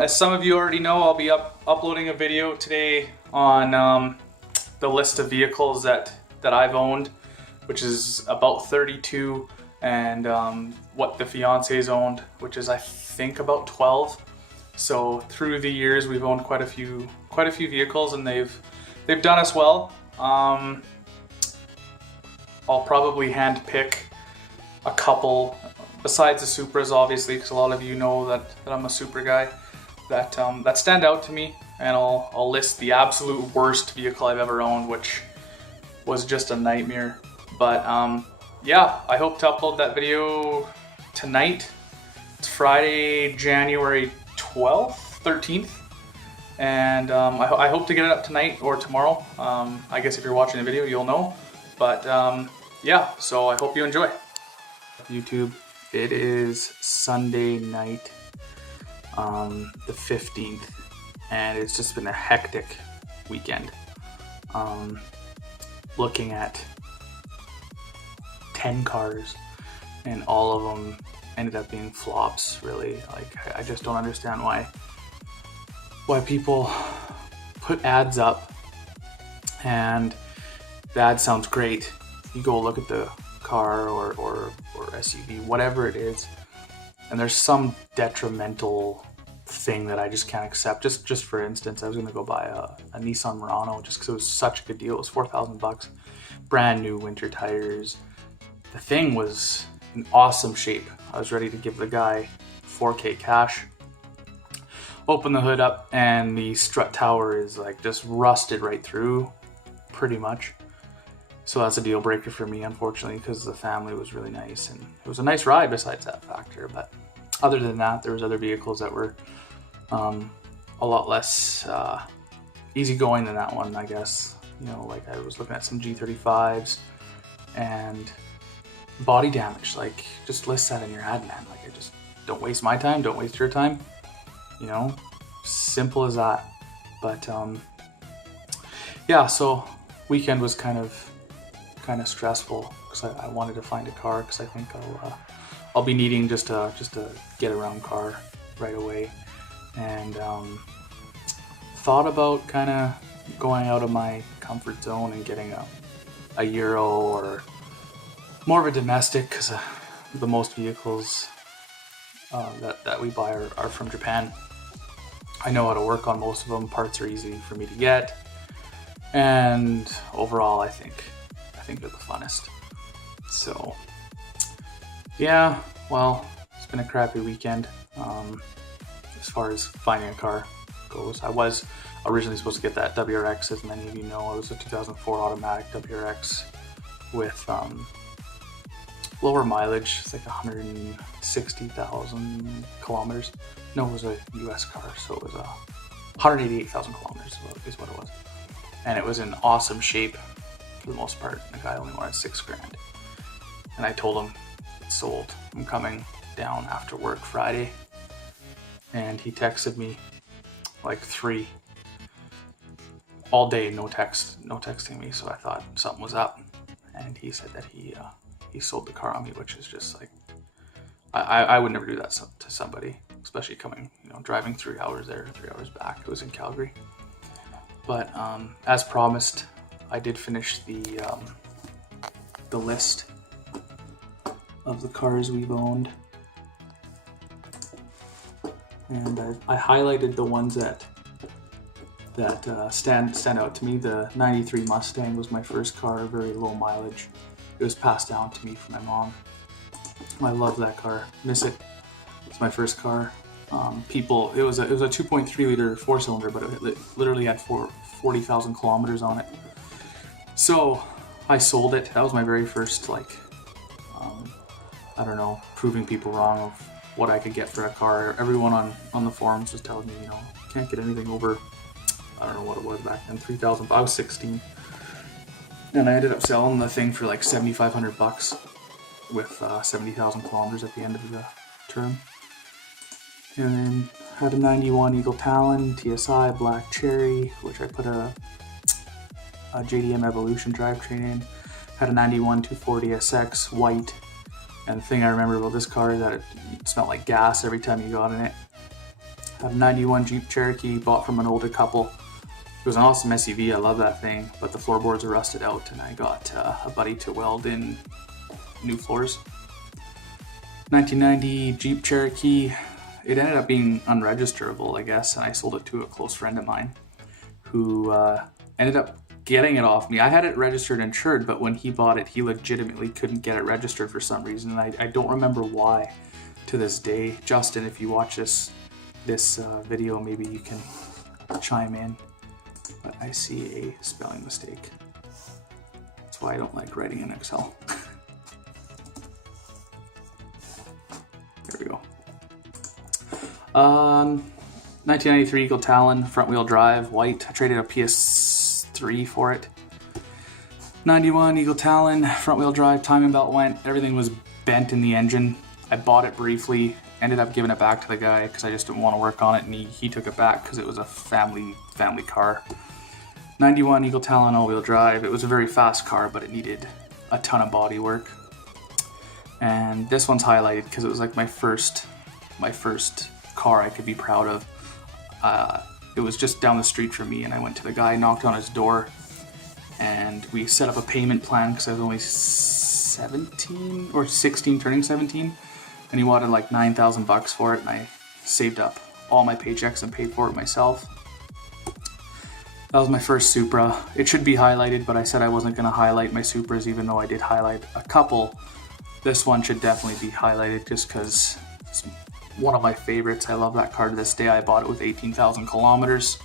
As some of you already know, I'll be uploading a video today on the list of vehicles that I've owned, which is about 32, and what the fiance's owned, which is I think about 12. So through the years, we've owned quite a few vehicles, and they've done us well. I'll probably hand pick a couple besides the Supras, obviously, because a lot of you know that I'm a Supra guy, that stand out to me, and I'll list the absolute worst vehicle I've ever owned, which was just a nightmare. But yeah, I hope to upload that video tonight. It's Friday, January 12th, 13th, and I hope to get it up tonight or tomorrow. I guess if you're watching the video, you'll know. But yeah, so I hope you enjoy. YouTube, it is Sunday night, the 15th, and it's just been a hectic weekend. Looking at 10 cars, and all of them ended up being flops, really. Like, I just don't understand why people put ads up, and the ad sounds great. You go look at the car or SUV, whatever it is, and there's some detrimental thing that I just can't accept. Just for instance, I was gonna go buy a Nissan Murano just because it was such a good deal. It was $4,000, brand new winter tires. The thing was in awesome shape. I was ready to give the guy $4K cash. Open the hood up, and the strut tower is like just rusted right through, pretty much. So that's a deal breaker for me, unfortunately, because the family was really nice, and it was a nice ride besides that factor. But other than that, there was other vehicles that were a lot less easygoing than that one, I guess. You know, like I was looking at some G35s, and body damage. Like, just list that in your ad, man. Like, I just don't waste my time, don't waste your time. You know, simple as that. But yeah, so weekend was kind of stressful because I wanted to find a car, because I think I'll be needing just a get around car right away, and thought about kind of going out of my comfort zone and getting a Euro or more of a domestic, because the most vehicles that we buy are from Japan. I know how to work on most of them. Parts are easy for me to get, and overall I think they're the funnest. So yeah, well, it's been a crappy weekend as far as finding a car goes. I was originally supposed to get that WRX, as many of you know. It was a 2004 automatic WRX with lower mileage. It's like 160,000 kilometers. No, it was a US car, so it was 188,000 kilometers is what it was. And it was in awesome shape for the most part. The guy only wanted $6,000. And I told him it's sold. I'm coming down after work Friday. And he texted me like 3 all day, no texting me. So I thought something was up. And he said that he sold the car on me, which is just like, I would never do that to somebody, especially coming, you know, driving 3 hours there, 3 hours back. It was in Calgary. But as promised, I did finish the list of the cars we've owned, and I highlighted the ones that stand out to me. The '93 Mustang was my first car, very low mileage. It was passed down to me from my mom. I love that car, miss it. It's my first car. It was a 2.3 liter 4-cylinder, but it literally had 40,000 kilometers on it. So I sold it. That was my very first, like, I don't know, proving people wrong of what I could get for a car. Everyone on the forums was telling me, you know, can't get anything over, I don't know what it was back then, 3,000. I was 16, and I ended up selling the thing for like $7,500 with 70,000 kilometers at the end of the term. And then had a 91 Eagle Talon TSI Black Cherry, which I put a JDM Evolution drivetrain in. Had a 91 240 SX white, and the thing I remember about this car is that it smelled like gas every time you got in it. Had a 91 Jeep Cherokee bought from an older couple. It was an awesome SUV, I love that thing, but the floorboards are rusted out and I got a buddy to weld in new floors. 1990 Jeep Cherokee, it ended up being unregisterable, I guess, and I sold it to a close friend of mine who ended up getting it off me. I had it registered and insured, but when he bought it, he legitimately couldn't get it registered for some reason, and I don't remember why to this day. Justin, if you watch this video, maybe you can chime in, but I see a spelling mistake. That's why I don't like writing in Excel. There we go. 1993 Eagle Talon, front wheel drive, white. I traded a PS3 for it. 91 Eagle Talon, front wheel drive, timing belt went, everything was bent in the engine. I bought it briefly, ended up giving it back to the guy because I just didn't want to work on it, and he took it back because it was a family car. 91 Eagle Talon all-wheel drive. It was a very fast car, but it needed a ton of body work. And this one's highlighted because it was like my first car I could be proud of. It was just down the street from me, and I went to the guy, knocked on his door, and we set up a payment plan because I was only 17 or 16, turning 17, and he wanted like $9,000 for it, and I saved up all my paychecks and paid for it myself. That was my first Supra. It should be highlighted, but I said I wasn't going to highlight my Supras, even though I did highlight a couple. This one should definitely be highlighted just because it's one of my favorites. I love that car to this day. I bought it with 18,000 kilometers.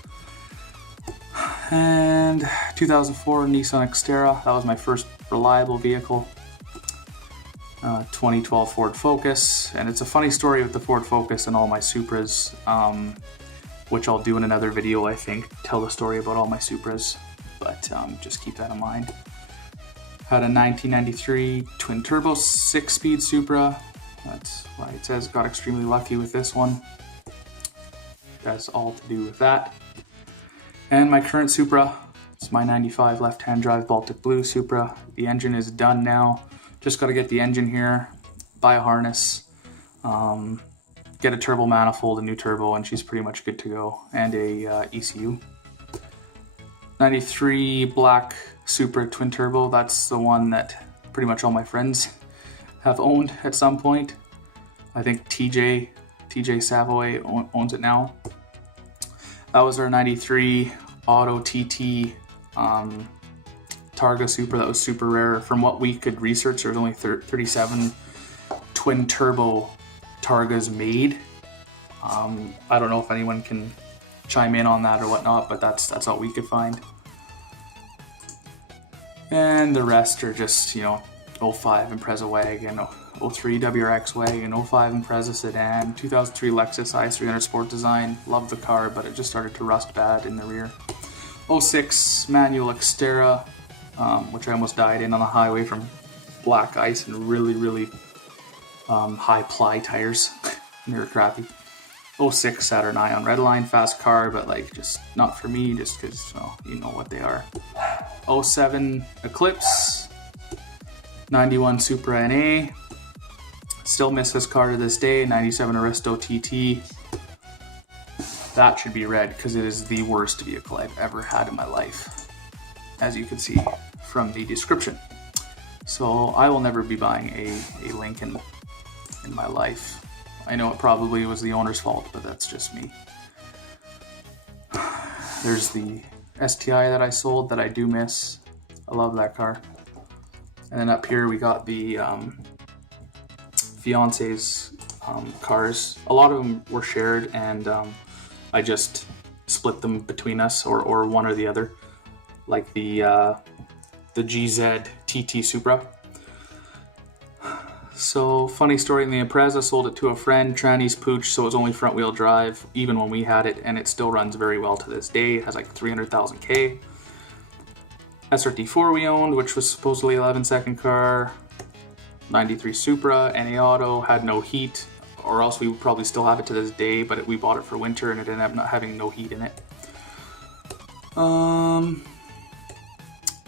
And 2004 Nissan Xterra. That was my first reliable vehicle. 2012 Ford Focus. And it's a funny story with the Ford Focus and all my Supras, which I'll do in another video, I think. Tell the story about all my Supras. But just keep that in mind. Had a 1993 twin turbo 6-speed Supra. That's why it says got extremely lucky with this one. That's all to do with that. And my current Supra, it's my 95 left-hand drive Baltic Blue Supra. The engine is done now. Just got to get the engine here, buy a harness, get a turbo manifold, a new turbo, and she's pretty much good to go, and a ECU. 93 black Supra twin turbo, that's the one that pretty much all my friends have owned at some point. I think TJ Savoy owns it now. That was our 93 Auto TT Targa Supra. That was super rare. From what we could research, there was only 37 twin turbo Targas made. I don't know if anyone can chime in on that or whatnot, but that's all we could find. And the rest are just, 05 Impreza wagon, 03 WRX wagon, 05 Impreza sedan, 2003 Lexus IS300 Sport Design. Loved the car, but it just started to rust bad in the rear. 06 manual Xterra, which I almost died in on the highway from black ice and really high ply tires. They were crappy. 06 Saturn Ion Redline, fast car, but just not for me, just because, you know what they are. 07 Eclipse, 91 Supra NA, still miss this car to this day. 97 Aristo TT. That should be red because it is the worst vehicle I've ever had in my life, as you can see from the description. So I will never be buying a Lincoln in my life. I know it probably was the owner's fault, but that's just me. There's the STI that I sold that I do miss. I love that car. And then up here we got the fiance's cars. A lot of them were shared, and I just split them between us, or one or the other. Like the GZ TT Supra. So, funny story in the Impreza, sold it to a friend, tranny's pooch, so it was only front wheel drive, even when we had it, and it still runs very well to this day. It has like 300,000 K. SRT4 we owned, which was supposedly 11-second car. 93 Supra, NA Auto, had no heat, or else we would probably still have it to this day, but we bought it for winter and it ended up not having no heat in it.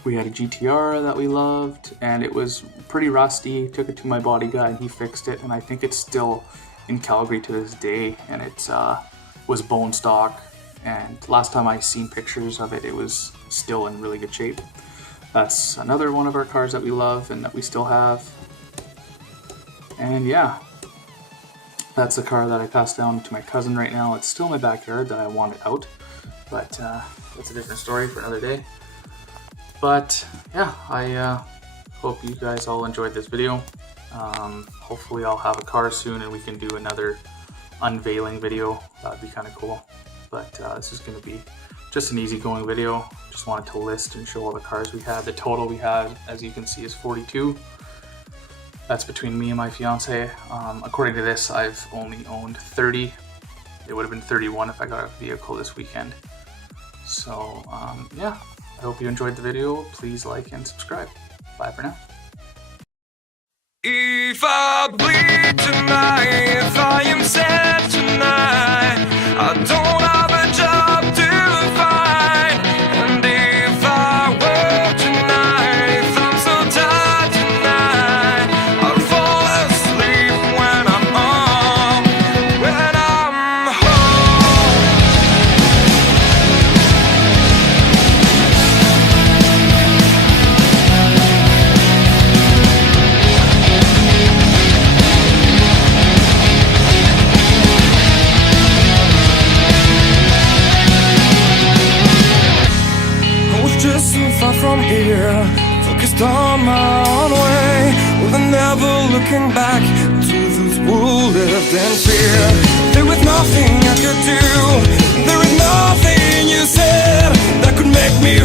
We had a GTR that we loved, and it was pretty rusty. Took it to my body guy and he fixed it, and I think it's still in Calgary to this day, and it's was bone stock, and last time I seen pictures of it, it was still in really good shape. That's another one of our cars that we love and that we still have. And yeah, that's the car that I passed down to my cousin right now. It's still in my backyard that I want it out, but that's a different story for another day. But yeah, I hope you guys all enjoyed this video. Hopefully I'll have a car soon and we can do another unveiling video. That'd be kind of cool. But this is going to be just an easygoing video. Just wanted to list and show all the cars we had. The total we had, as you can see, is 42. That's between me and my fiance. According to this, I've only owned 30. It would have been 31 if I got a vehicle this weekend. So yeah, I hope you enjoyed the video. Please like and subscribe. Bye for now. If I bleed tonight, if I am sad tonight, I don't have a job to find. And if I work tonight, if I'm so tired tonight, I'll fall asleep when I'm home, when I'm home. Just so far from here, focused on my own way, with never looking back to those who lived in fear. There was nothing I could do, there was nothing you said that could make me